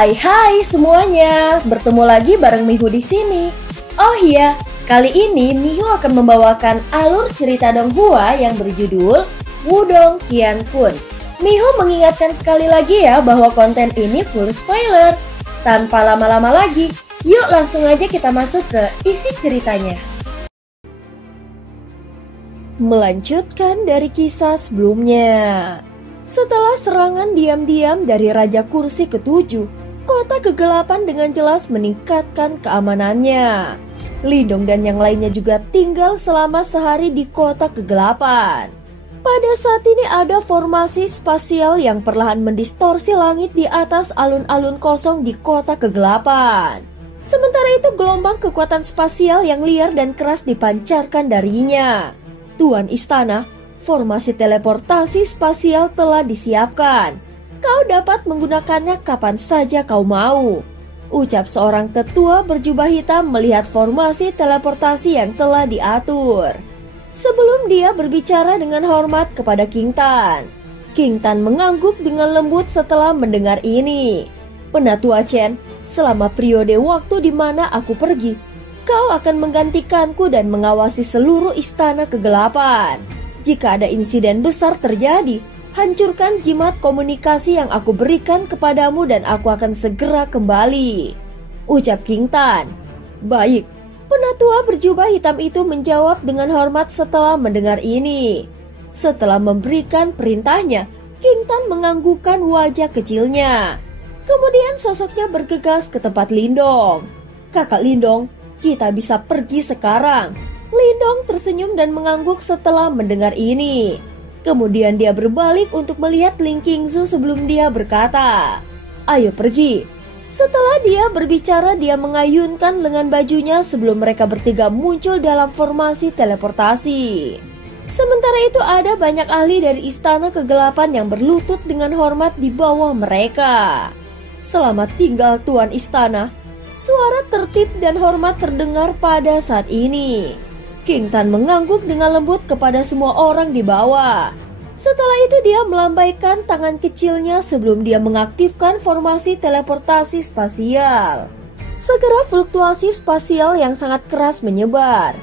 Hai semuanya, bertemu lagi bareng Mihu di sini. Oh iya, kali ini Mihu akan membawakan alur cerita Donghua yang berjudul Wudong Qiankun. Mihu mengingatkan sekali lagi ya bahwa konten ini full spoiler. Tanpa lama-lama lagi, yuk langsung aja kita masuk ke isi ceritanya. Melanjutkan dari kisah sebelumnya. Setelah serangan diam-diam dari Raja Kursi ke-7, kota kegelapan dengan jelas meningkatkan keamanannya. Lindong dan yang lainnya juga tinggal selama sehari di kota kegelapan. Pada saat ini ada formasi spasial yang perlahan mendistorsi langit di atas alun-alun kosong di kota kegelapan. Sementara itu gelombang kekuatan spasial yang liar dan keras dipancarkan darinya. Tuan Istana, formasi teleportasi spasial telah disiapkan. Kau dapat menggunakannya kapan saja kau mau, ucap seorang tetua berjubah hitam melihat formasi teleportasi yang telah diatur. Sebelum dia berbicara dengan hormat kepada King Tan, King Tan mengangguk dengan lembut setelah mendengar ini. Penatua Chen, selama periode waktu di mana aku pergi, kau akan menggantikanku dan mengawasi seluruh istana kegelapan. Jika ada insiden besar terjadi, hancurkan jimat komunikasi yang aku berikan kepadamu dan aku akan segera kembali, ucap King Tan. Baik, penatua berjubah hitam itu menjawab dengan hormat setelah mendengar ini. Setelah memberikan perintahnya, King Tan menganggukkan wajah kecilnya. Kemudian sosoknya bergegas ke tempat Lindong. Kakak Lindong, kita bisa pergi sekarang. Lindong tersenyum dan mengangguk setelah mendengar ini. Kemudian dia berbalik untuk melihat Ling Qingzu sebelum dia berkata, ayo pergi. Setelah dia berbicara, dia mengayunkan lengan bajunya sebelum mereka bertiga muncul dalam formasi teleportasi. Sementara itu ada banyak ahli dari istana kegelapan yang berlutut dengan hormat di bawah mereka. Selamat tinggal Tuan Istana. Suara tertib dan hormat terdengar pada saat ini. King Tan mengangguk dengan lembut kepada semua orang di bawah. Setelah itu dia melambaikan tangan kecilnya sebelum dia mengaktifkan formasi teleportasi spasial. Segera fluktuasi spasial yang sangat keras menyebar.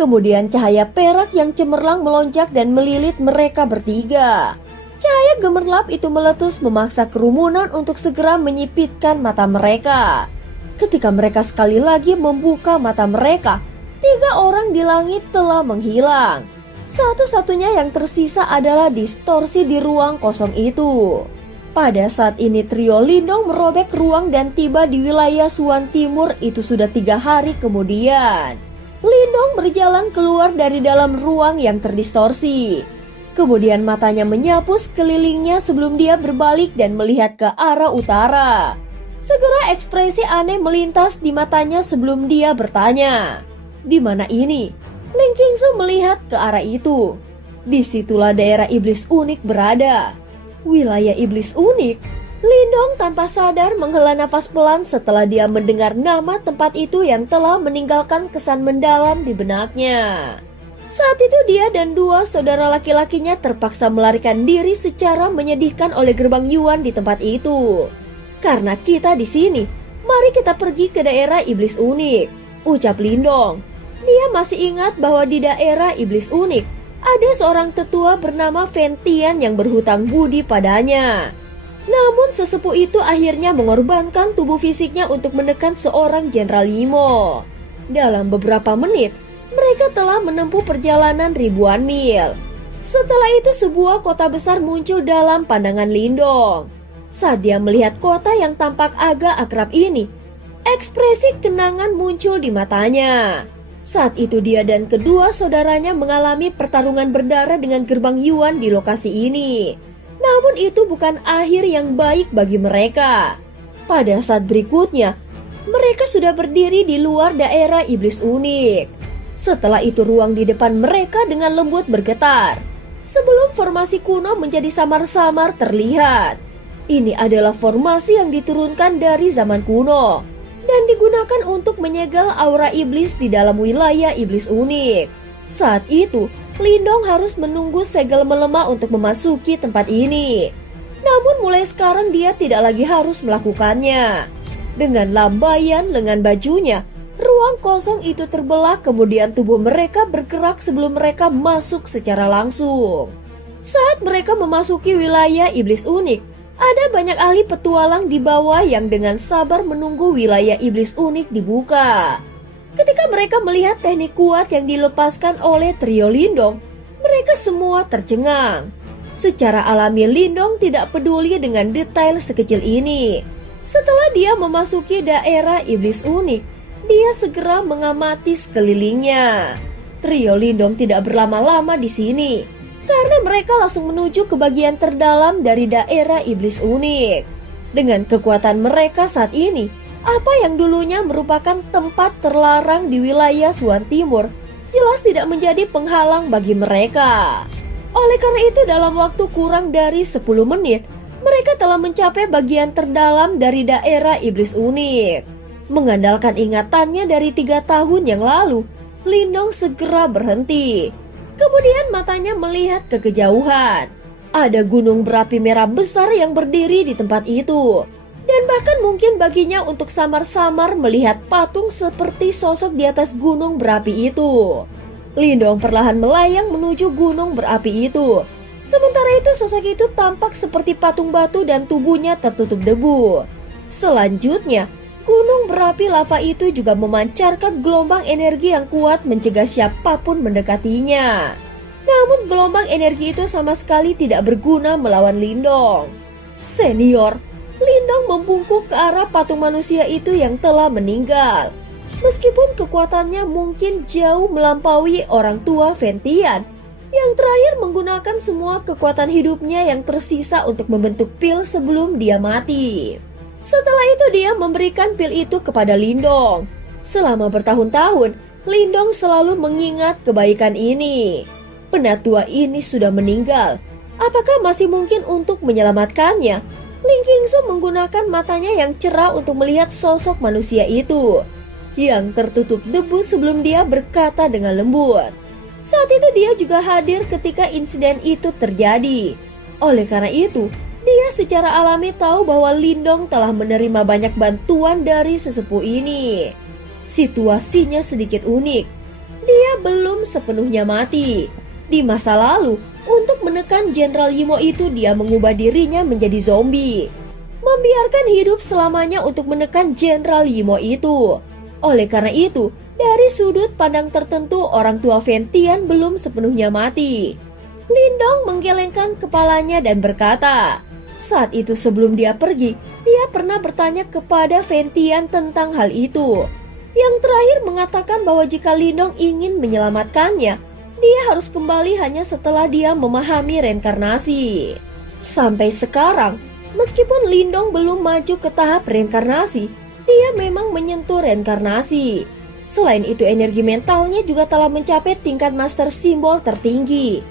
Kemudian cahaya perak yang cemerlang melonjak dan melilit mereka bertiga. Cahaya gemerlap itu meletus memaksa kerumunan untuk segera menyipitkan mata mereka. Ketika mereka sekali lagi membuka mata mereka, 3 orang di langit telah menghilang. Satu-satunya yang tersisa adalah distorsi di ruang kosong itu. Pada saat ini trio Lindong merobek ruang dan tiba di wilayah Suan Timur itu sudah 3 hari kemudian. Lindong berjalan keluar dari dalam ruang yang terdistorsi. Kemudian matanya menyapu sekelilingnya sebelum dia berbalik dan melihat ke arah utara. Segera ekspresi aneh melintas di matanya sebelum dia bertanya, di mana ini? Ling Qingzu melihat ke arah itu. Disitulah daerah iblis unik berada. Wilayah iblis unik? Lindong tanpa sadar menghela nafas pelan setelah dia mendengar nama tempat itu yang telah meninggalkan kesan mendalam di benaknya. Saat itu dia dan 2 saudara laki-lakinya terpaksa melarikan diri secara menyedihkan oleh gerbang Yuan di tempat itu. Karena kita di sini, mari kita pergi ke daerah iblis unik, ucap Lindong. Dia masih ingat bahwa di daerah iblis unik ada seorang tetua bernama Ventian yang berhutang budi padanya. Namun sesepuh itu akhirnya mengorbankan tubuh fisiknya untuk menekan seorang Jenderal Yimo. Dalam beberapa menit, mereka telah menempuh perjalanan ribuan mil. Setelah itu sebuah kota besar muncul dalam pandangan Lindong. Saat dia melihat kota yang tampak agak akrab ini, ekspresi kenangan muncul di matanya. Saat itu dia dan kedua saudaranya mengalami pertarungan berdarah dengan gerbang Yuan di lokasi ini. Namun itu bukan akhir yang baik bagi mereka. Pada saat berikutnya, mereka sudah berdiri di luar daerah iblis unik. Setelah itu ruang di depan mereka dengan lembut bergetar. Sebelum formasi kuno menjadi samar-samar terlihat. Ini adalah formasi yang diturunkan dari zaman kuno dan digunakan untuk menyegel aura iblis di dalam wilayah iblis unik. Saat itu, Lindong harus menunggu segel melemah untuk memasuki tempat ini. Namun mulai sekarang dia tidak lagi harus melakukannya. Dengan lambaian lengan bajunya, ruang kosong itu terbelah, kemudian tubuh mereka bergerak sebelum mereka masuk secara langsung. Saat mereka memasuki wilayah iblis unik, ada banyak ahli petualang di bawah yang dengan sabar menunggu wilayah iblis unik dibuka. Ketika mereka melihat teknik kuat yang dilepaskan oleh trio Lindong, mereka semua tercengang. Secara alami Lindong tidak peduli dengan detail sekecil ini. Setelah dia memasuki daerah iblis unik, dia segera mengamati sekelilingnya. Trio Lindong tidak berlama-lama di sini, karena mereka langsung menuju ke bagian terdalam dari daerah iblis unik. Dengan kekuatan mereka saat ini, apa yang dulunya merupakan tempat terlarang di wilayah Suan Timur jelas tidak menjadi penghalang bagi mereka. Oleh karena itu dalam waktu kurang dari 10 menit, mereka telah mencapai bagian terdalam dari daerah iblis unik. Mengandalkan ingatannya dari 3 tahun yang lalu, Lindong segera berhenti. Kemudian matanya melihat ke kejauhan. Ada gunung berapi merah besar yang berdiri di tempat itu. Dan bahkan mungkin baginya untuk samar-samar melihat patung seperti sosok di atas gunung berapi itu. Lindong perlahan melayang menuju gunung berapi itu. Sementara itu sosok itu tampak seperti patung batu dan tubuhnya tertutup debu. Selanjutnya, gunung berapi lava itu juga memancarkan gelombang energi yang kuat mencegah siapapun mendekatinya. Namun gelombang energi itu sama sekali tidak berguna melawan Lindong. Senior, Lindong membungkuk ke arah patung manusia itu yang telah meninggal. Meskipun kekuatannya mungkin jauh melampaui orang tua Ventian, yang terakhir menggunakan semua kekuatan hidupnya yang tersisa untuk membentuk pil sebelum dia mati. Setelah itu dia memberikan pil itu kepada Lindong. Selama bertahun-tahun, Lindong selalu mengingat kebaikan ini. Penatua ini sudah meninggal. Apakah masih mungkin untuk menyelamatkannya? Ling Qingsu menggunakan matanya yang cerah untuk melihat sosok manusia itu yang tertutup debu sebelum dia berkata dengan lembut. Saat itu dia juga hadir ketika insiden itu terjadi. Oleh karena itu, dia secara alami tahu bahwa Lindong telah menerima banyak bantuan dari sesepuh ini. Situasinya sedikit unik. Dia belum sepenuhnya mati. Di masa lalu, untuk menekan Jenderal Yimo itu dia mengubah dirinya menjadi zombie. Membiarkan hidup selamanya untuk menekan Jenderal Yimo itu. Oleh karena itu, dari sudut pandang tertentu orang tua Ventian belum sepenuhnya mati. Lindong menggelengkan kepalanya dan berkata, saat itu sebelum dia pergi, dia pernah bertanya kepada Ventian tentang hal itu. Yang terakhir mengatakan bahwa jika Lindong ingin menyelamatkannya, dia harus kembali hanya setelah dia memahami reinkarnasi. Sampai sekarang, meskipun Lindong belum maju ke tahap reinkarnasi, dia memang menyentuh reinkarnasi. Selain itu energi mentalnya juga telah mencapai tingkat master simbol tertinggi.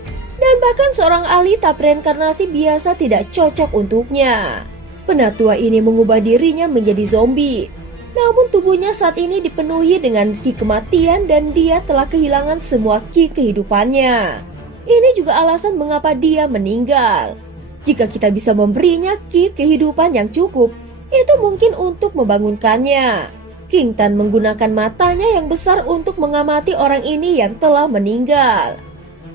Dan bahkan seorang ahli tahap reinkarnasi biasa tidak cocok untuknya. Penatua ini mengubah dirinya menjadi zombie. Namun tubuhnya saat ini dipenuhi dengan ki kematian dan dia telah kehilangan semua ki kehidupannya. Ini juga alasan mengapa dia meninggal. Jika kita bisa memberinya ki kehidupan yang cukup, itu mungkin untuk membangunkannya. King Tan menggunakan matanya yang besar untuk mengamati orang ini yang telah meninggal.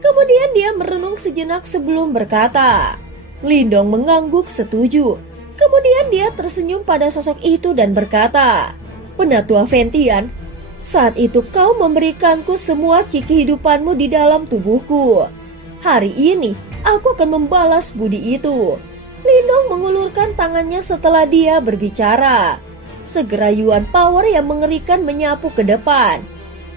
Kemudian dia merenung sejenak sebelum berkata. Lindong mengangguk setuju. Kemudian dia tersenyum pada sosok itu dan berkata, Penatua Ventian, saat itu kau memberikanku semua ki kehidupanmu di dalam tubuhku. Hari ini aku akan membalas budi itu. Lindong mengulurkan tangannya setelah dia berbicara. Segera Yuan Power yang mengerikan menyapu ke depan.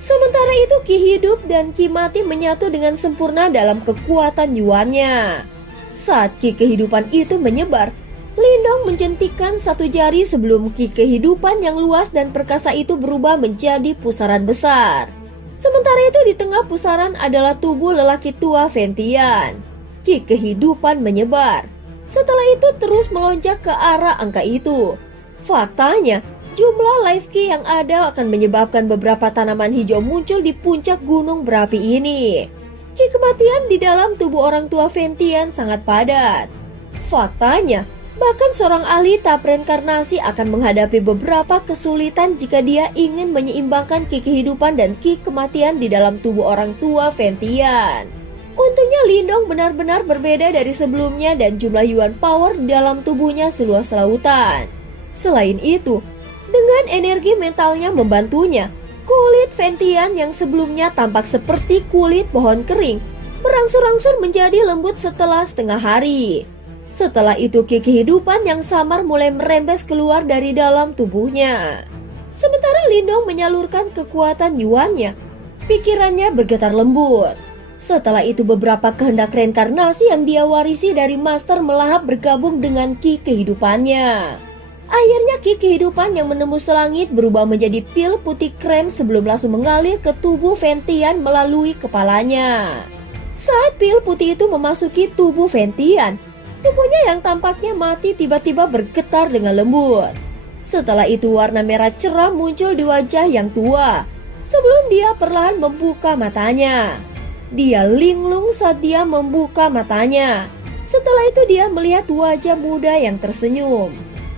Sementara itu ki hidup dan ki mati menyatu dengan sempurna dalam kekuatan Yuannya. Saat ki kehidupan itu menyebar, Lindong menjentikan satu jari sebelum ki kehidupan yang luas dan perkasa itu berubah menjadi pusaran besar. Sementara itu di tengah pusaran adalah tubuh lelaki tua Ventian. Ki kehidupan menyebar. Setelah itu terus melonjak ke arah angka itu. Faktanya, jumlah life key yang ada akan menyebabkan beberapa tanaman hijau muncul di puncak gunung berapi ini. Ki kematian di dalam tubuh orang tua Ventian sangat padat. Faktanya, bahkan seorang ahli tahap reinkarnasi akan menghadapi beberapa kesulitan jika dia ingin menyeimbangkan ki kehidupan dan ki kematian di dalam tubuh orang tua Ventian. Untungnya Lindong benar-benar berbeda dari sebelumnya dan jumlah Yuan Power di dalam tubuhnya seluas lautan. Selain itu, dengan energi mentalnya membantunya, kulit Ventian yang sebelumnya tampak seperti kulit pohon kering berangsur-angsur menjadi lembut setelah setengah hari. Setelah itu ki kehidupan yang samar mulai merembes keluar dari dalam tubuhnya. Sementara Lindong menyalurkan kekuatan Yuannya, pikirannya bergetar lembut. Setelah itu beberapa kehendak reinkarnasi yang dia warisi dari master melahap bergabung dengan ki kehidupannya. Akhirnya ki kehidupan yang menembus langit berubah menjadi pil putih krem sebelum langsung mengalir ke tubuh Ventian melalui kepalanya. Saat pil putih itu memasuki tubuh Ventian, tubuhnya yang tampaknya mati tiba-tiba bergetar dengan lembut. Setelah itu warna merah cerah muncul di wajah yang tua sebelum dia perlahan membuka matanya. Dia linglung saat dia membuka matanya. Setelah itu dia melihat wajah muda yang tersenyum.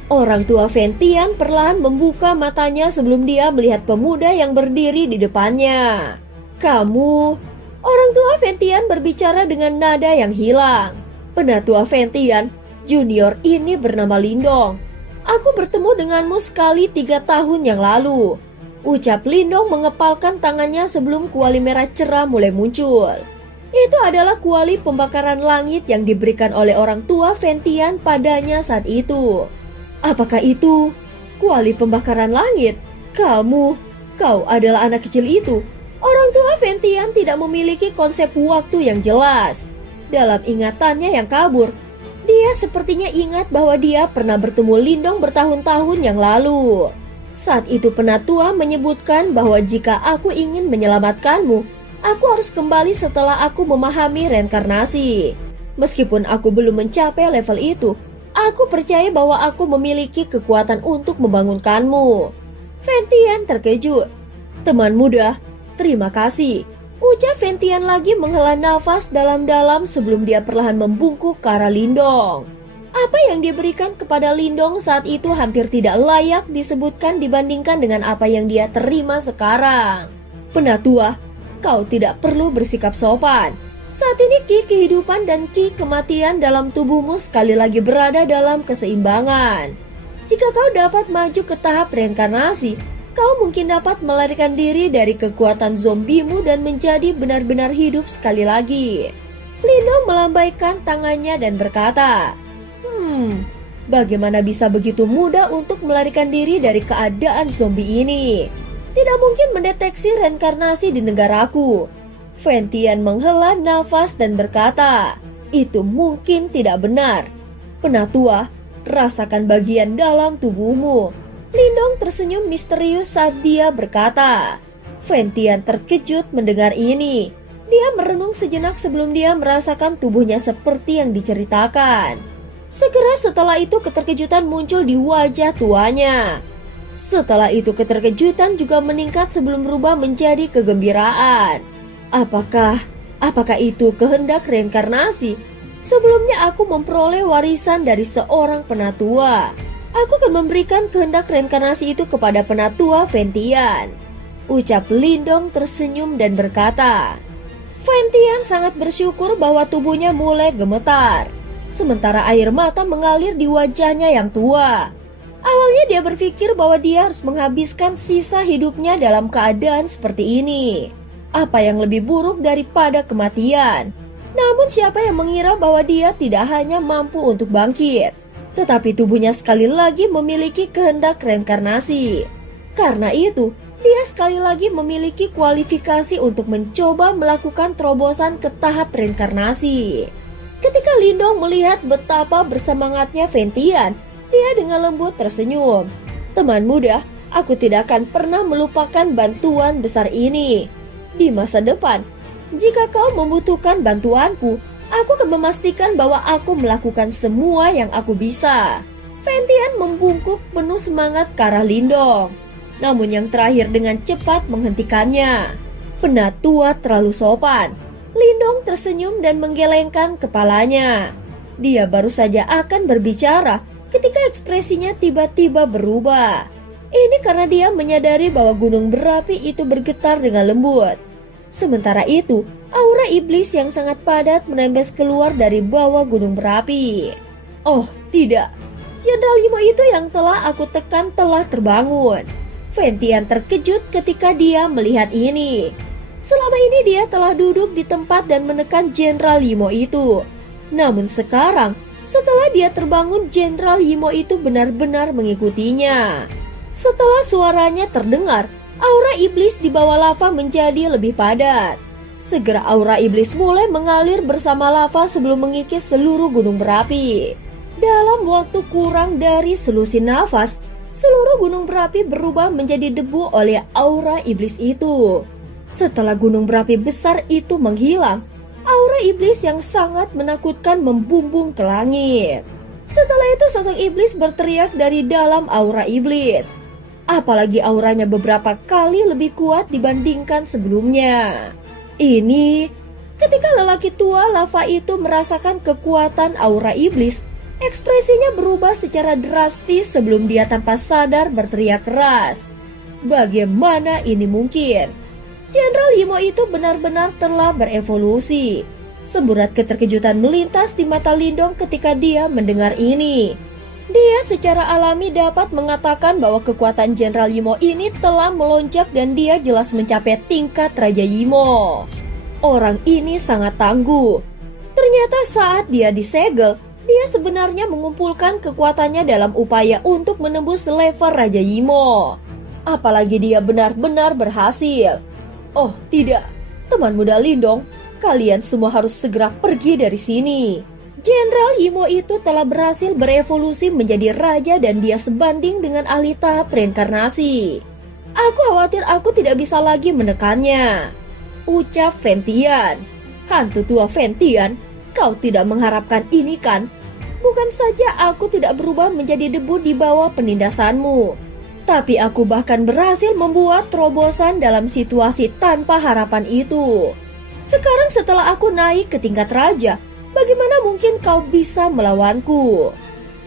Orang tua Ventian perlahan membuka matanya sebelum dia melihat pemuda yang berdiri di depannya. "Kamu..." Orang tua Ventian berbicara dengan nada yang hilang. "Penatua Ventian, junior ini bernama Lindong. Aku bertemu denganmu sekali 3 tahun yang lalu," ucap Lindong mengepalkan tangannya sebelum kuali merah cerah mulai muncul. Itu adalah kuali pembakaran langit yang diberikan oleh orang tua Ventian padanya saat itu. "Apakah itu kuali pembakaran langit? Kau adalah anak kecil itu." Orang tua Ventian tidak memiliki konsep waktu yang jelas. Dalam ingatannya yang kabur, dia sepertinya ingat bahwa dia pernah bertemu Lindong bertahun-tahun yang lalu. Saat itu penatua menyebutkan bahwa jika aku ingin menyelamatkanmu, aku harus kembali setelah aku memahami reinkarnasi. Meskipun aku belum mencapai level itu, aku percaya bahwa aku memiliki kekuatan untuk membangunkanmu. Ventian terkejut. "Teman muda, terima kasih," ucap Ventian lagi menghela nafas dalam-dalam sebelum dia perlahan membungkuk ke arah Lindong. Apa yang diberikan kepada Lindong saat itu hampir tidak layak disebutkan dibandingkan dengan apa yang dia terima sekarang. "Penatua, kau tidak perlu bersikap sopan. Saat ini ki kehidupan dan ki kematian dalam tubuhmu sekali lagi berada dalam keseimbangan. Jika kau dapat maju ke tahap reinkarnasi, kau mungkin dapat melarikan diri dari kekuatan zombimu dan menjadi benar-benar hidup sekali lagi." Lindong melambaikan tangannya dan berkata, Bagaimana bisa begitu mudah untuk melarikan diri dari keadaan zombie ini? Tidak mungkin mendeteksi reinkarnasi di negaraku." Ventian menghela nafas dan berkata, "Itu mungkin tidak benar. Penatua, rasakan bagian dalam tubuhmu." Lindong tersenyum misterius saat dia berkata. Ventian terkejut mendengar ini. Dia merenung sejenak sebelum dia merasakan tubuhnya seperti yang diceritakan. Segera setelah itu keterkejutan muncul di wajah tuanya. Setelah itu keterkejutan juga meningkat sebelum berubah menjadi kegembiraan. Apakah itu kehendak reinkarnasi? Sebelumnya aku memperoleh warisan dari seorang penatua. Aku akan memberikan kehendak reinkarnasi itu kepada penatua Ventian, ucap Lindong tersenyum dan berkata. Ventian sangat bersyukur bahwa tubuhnya mulai gemetar. Sementara air mata mengalir di wajahnya yang tua. Awalnya dia berpikir bahwa dia harus menghabiskan sisa hidupnya dalam keadaan seperti ini. Apa yang lebih buruk daripada kematian? Namun siapa yang mengira bahwa dia tidak hanya mampu untuk bangkit, tetapi tubuhnya sekali lagi memiliki kehendak reinkarnasi. Karena itu, dia sekali lagi memiliki kualifikasi untuk mencoba melakukan terobosan ke tahap reinkarnasi. Ketika Lindong melihat betapa bersemangatnya Ventian, dia dengan lembut tersenyum. Teman muda, aku tidak akan pernah melupakan bantuan besar ini. Di masa depan, jika kau membutuhkan bantuanku, aku akan memastikan bahwa aku melakukan semua yang aku bisa. Ventian membungkuk penuh semangat ke arah Lindong. Namun yang terakhir dengan cepat menghentikannya. Penatua terlalu sopan. Lindong tersenyum dan menggelengkan kepalanya. Dia baru saja akan berbicara ketika ekspresinya tiba-tiba berubah. Ini karena dia menyadari bahwa gunung berapi itu bergetar dengan lembut. Sementara itu, aura iblis yang sangat padat merembes keluar dari bawah gunung berapi. Oh, tidak. Jenderal Yimo itu yang telah aku tekan telah terbangun. Ventian terkejut ketika dia melihat ini. Selama ini dia telah duduk di tempat dan menekan Jenderal Yimo itu. Namun sekarang, setelah dia terbangun, Jenderal Yimo itu benar-benar mengikutinya. Setelah suaranya terdengar, aura iblis di bawah lava menjadi lebih padat. Segera aura iblis mulai mengalir bersama lava sebelum mengikis seluruh gunung berapi. Dalam waktu kurang dari selusin nafas, seluruh gunung berapi berubah menjadi debu oleh aura iblis itu. Setelah gunung berapi besar itu menghilang, aura iblis yang sangat menakutkan membumbung ke langit. Setelah itu sosok iblis berteriak dari dalam aura iblis. Apalagi auranya beberapa kali lebih kuat dibandingkan sebelumnya. Ini ketika lelaki tua lava itu merasakan kekuatan aura iblis, ekspresinya berubah secara drastis sebelum dia tanpa sadar berteriak keras. Bagaimana ini mungkin? Jenderal Yimo itu benar-benar telah berevolusi. Semburat keterkejutan melintas di mata Lindong ketika dia mendengar ini. Dia secara alami dapat mengatakan bahwa kekuatan Jenderal Yimo ini telah melonjak dan dia jelas mencapai tingkat Raja Yimo. Orang ini sangat tangguh. Ternyata saat dia disegel, dia sebenarnya mengumpulkan kekuatannya dalam upaya untuk menembus level Raja Yimo. Apalagi dia benar-benar berhasil. Oh tidak, teman muda Lindong, kalian semua harus segera pergi dari sini. Jenderal Yimo itu telah berhasil berevolusi menjadi raja dan dia sebanding dengan ahli tahap reinkarnasi. Aku khawatir aku tidak bisa lagi menekannya, ucap Ventian. Hantu tua Ventian, kau tidak mengharapkan ini kan? Bukan saja aku tidak berubah menjadi debu di bawah penindasanmu, tapi aku bahkan berhasil membuat terobosan dalam situasi tanpa harapan itu. Sekarang setelah aku naik ke tingkat raja, bagaimana mungkin kau bisa melawanku?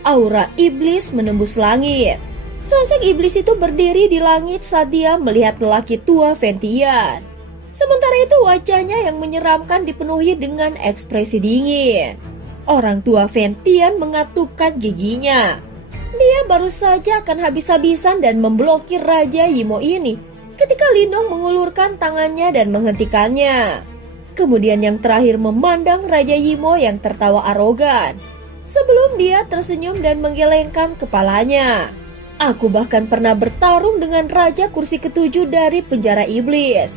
Aura iblis menembus langit. Sosok iblis itu berdiri di langit saat dia melihat lelaki tua Ventian. Sementara itu wajahnya yang menyeramkan dipenuhi dengan ekspresi dingin. Orang tua Ventian mengatupkan giginya. Dia baru saja akan habis-habisan dan memblokir Raja Yimo ini ketika Lindong mengulurkan tangannya dan menghentikannya. Kemudian yang terakhir memandang Raja Yimo yang tertawa arogan. Sebelum dia tersenyum dan menggelengkan kepalanya. Aku bahkan pernah bertarung dengan Raja Kursi Ketujuh dari penjara iblis.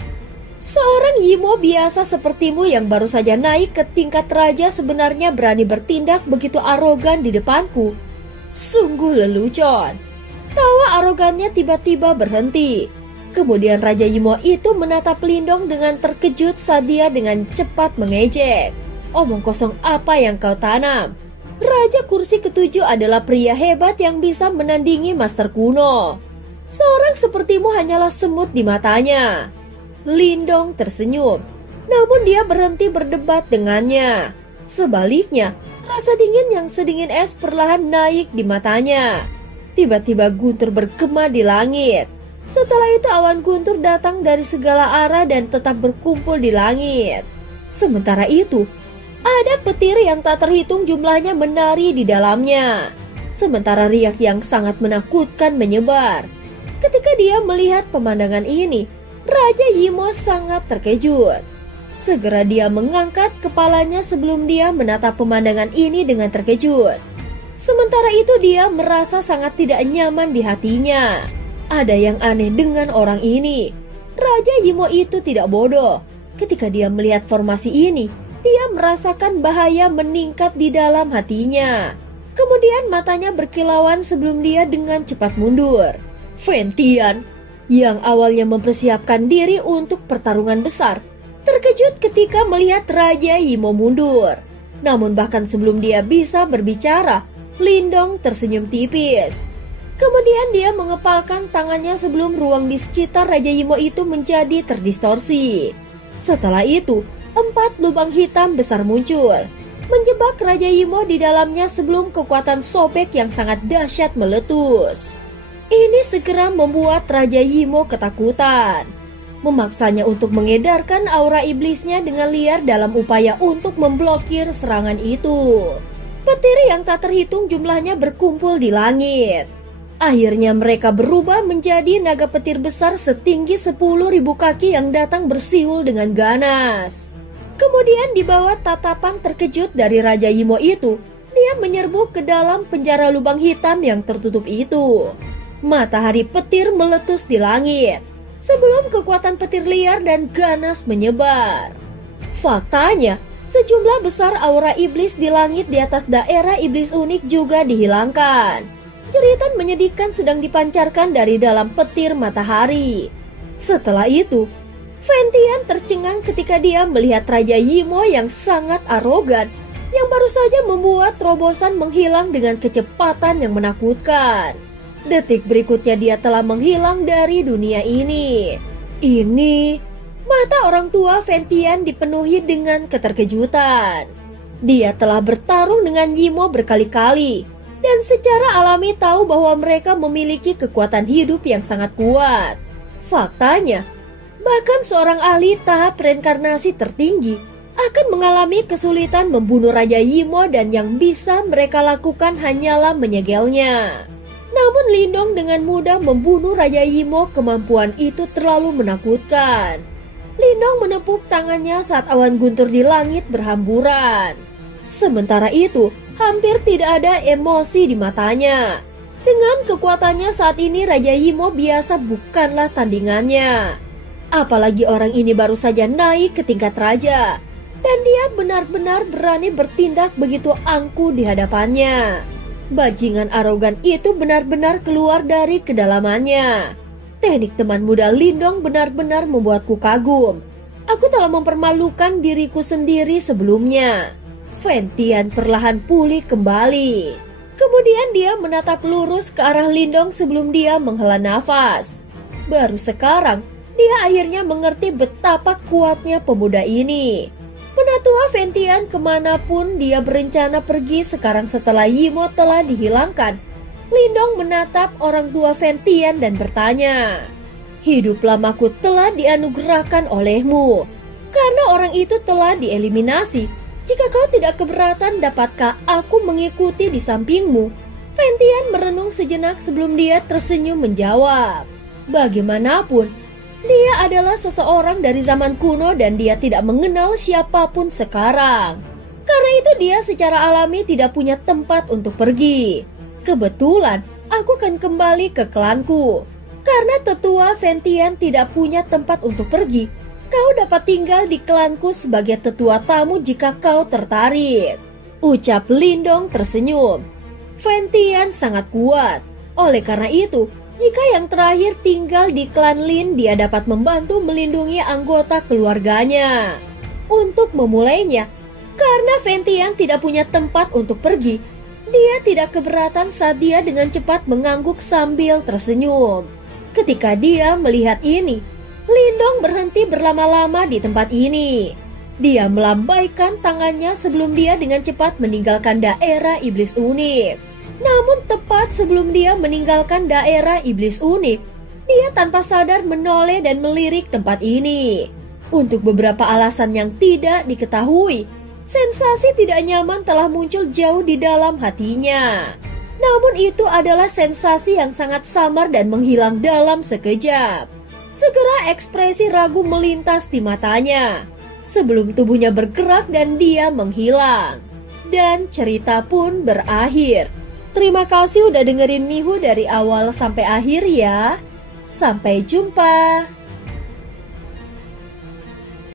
Seorang Yimo biasa sepertimu yang baru saja naik ke tingkat raja sebenarnya berani bertindak begitu arogan di depanku. Sungguh lelucon. Tawa arogannya tiba-tiba berhenti. Kemudian Raja Yimo itu menatap Lindong dengan terkejut saat dia dengan cepat mengejek. Omong kosong apa yang kau tanam? Raja Kursi Ketujuh adalah pria hebat yang bisa menandingi master kuno. Seorang sepertimu hanyalah semut di matanya. Lindong tersenyum, namun dia berhenti berdebat dengannya. Sebaliknya, rasa dingin yang sedingin es perlahan naik di matanya. Tiba-tiba guntur bergema di langit. Setelah itu awan guntur datang dari segala arah dan tetap berkumpul di langit. Sementara itu, ada petir yang tak terhitung jumlahnya menari di dalamnya. Sementara riak yang sangat menakutkan menyebar. Ketika dia melihat pemandangan ini, Raja Yimo sangat terkejut. Segera dia mengangkat kepalanya sebelum dia menatap pemandangan ini dengan terkejut. Sementara itu dia merasa sangat tidak nyaman di hatinya. Ada yang aneh dengan orang ini. Raja Yimo itu tidak bodoh. Ketika dia melihat formasi ini, dia merasakan bahaya meningkat di dalam hatinya. Kemudian matanya berkilauan sebelum dia dengan cepat mundur. Ventian, yang awalnya mempersiapkan diri untuk pertarungan besar, terkejut ketika melihat Raja Yimo mundur. Namun bahkan sebelum dia bisa berbicara, Lindong tersenyum tipis. Kemudian dia mengepalkan tangannya sebelum ruang di sekitar Raja Yimo itu menjadi terdistorsi. Setelah itu, 4 lubang hitam besar muncul. menjebak Raja Yimo di dalamnya sebelum kekuatan sobek yang sangat dahsyat meletus. Ini segera membuat Raja Yimo ketakutan, memaksanya untuk mengedarkan aura iblisnya dengan liar dalam upaya untuk memblokir serangan itu. Petir yang tak terhitung jumlahnya berkumpul di langit. Akhirnya mereka berubah menjadi naga petir besar setinggi 10.000 kaki yang datang bersiul dengan ganas. Kemudian di bawah tatapan terkejut dari Raja Yimo itu, dia menyerbu ke dalam penjara lubang hitam yang tertutup itu. Matahari petir meletus di langit sebelum kekuatan petir liar dan ganas menyebar. Faktanya, sejumlah besar aura iblis di langit di atas daerah iblis unik juga dihilangkan. Jeritan menyedihkan sedang dipancarkan dari dalam petir matahari. Setelah itu, Fentian tercengang ketika dia melihat Raja Yimo yang sangat arogan, yang baru saja membuat terobosan menghilang dengan kecepatan yang menakutkan. Detik berikutnya dia telah menghilang dari dunia ini. Mata orang tua Fentian dipenuhi dengan keterkejutan. Dia telah bertarung dengan Yimo berkali-kali, dan secara alami tahu bahwa mereka memiliki kekuatan hidup yang sangat kuat. Faktanya, bahkan seorang ahli tahap reinkarnasi tertinggi akan mengalami kesulitan membunuh Raja Yimo dan yang bisa mereka lakukan hanyalah menyegelnya. Namun Lindong dengan mudah membunuh Raja Yimo, kemampuan itu terlalu menakutkan. Lindong menepuk tangannya saat awan guntur di langit berhamburan. Sementara itu, hampir tidak ada emosi di matanya. Dengan kekuatannya saat ini, Raja Yimo biasa bukanlah tandingannya. Apalagi orang ini baru saja naik ke tingkat raja, dan dia benar-benar berani bertindak begitu angkuh di hadapannya. Bajingan arogan itu benar-benar keluar dari kedalamannya. Teknik teman muda Lindong benar-benar membuatku kagum. Aku telah mempermalukan diriku sendiri sebelumnya. Fentian perlahan pulih kembali. Kemudian dia menatap lurus ke arah Lindong sebelum dia menghela nafas. Baru sekarang, dia akhirnya mengerti betapa kuatnya pemuda ini. Penatua Fentian kemanapun dia berencana pergi sekarang setelah Yimo telah dihilangkan. Lindong menatap orang tua Fentian dan bertanya, "Hidup lamaku telah dianugerahkan olehmu. Karena orang itu telah dieliminasi. Jika kau tidak keberatan, dapatkah aku mengikuti di sampingmu?" Fentian merenung sejenak sebelum dia tersenyum menjawab, "Bagaimanapun, dia adalah seseorang dari zaman kuno dan dia tidak mengenal siapapun sekarang. Karena itu dia secara alami tidak punya tempat untuk pergi. Kebetulan, aku akan kembali ke klanku. Karena tetua Fentian tidak punya tempat untuk pergi, kau dapat tinggal di klanku sebagai tetua tamu jika kau tertarik." Ucap Lindong tersenyum. Fentian sangat kuat. Oleh karena itu, jika yang terakhir tinggal di klan Lin, dia dapat membantu melindungi anggota keluarganya. Untuk memulainya, karena Fentian tidak punya tempat untuk pergi, dia tidak keberatan saat dia dengan cepat mengangguk sambil tersenyum. Ketika dia melihat ini, Lindong berhenti berlama-lama di tempat ini. Dia melambaikan tangannya sebelum dia dengan cepat meninggalkan daerah iblis unik. Namun tepat sebelum dia meninggalkan daerah iblis unik, dia tanpa sadar menoleh dan melirik tempat ini. Untuk beberapa alasan yang tidak diketahui, sensasi tidak nyaman telah muncul jauh di dalam hatinya. Namun itu adalah sensasi yang sangat samar dan menghilang dalam sekejap. Segera ekspresi ragu melintas di matanya, sebelum tubuhnya bergerak dan dia menghilang. Dan cerita pun berakhir. Terima kasih udah dengerin Mihu dari awal sampai akhir ya. Sampai jumpa.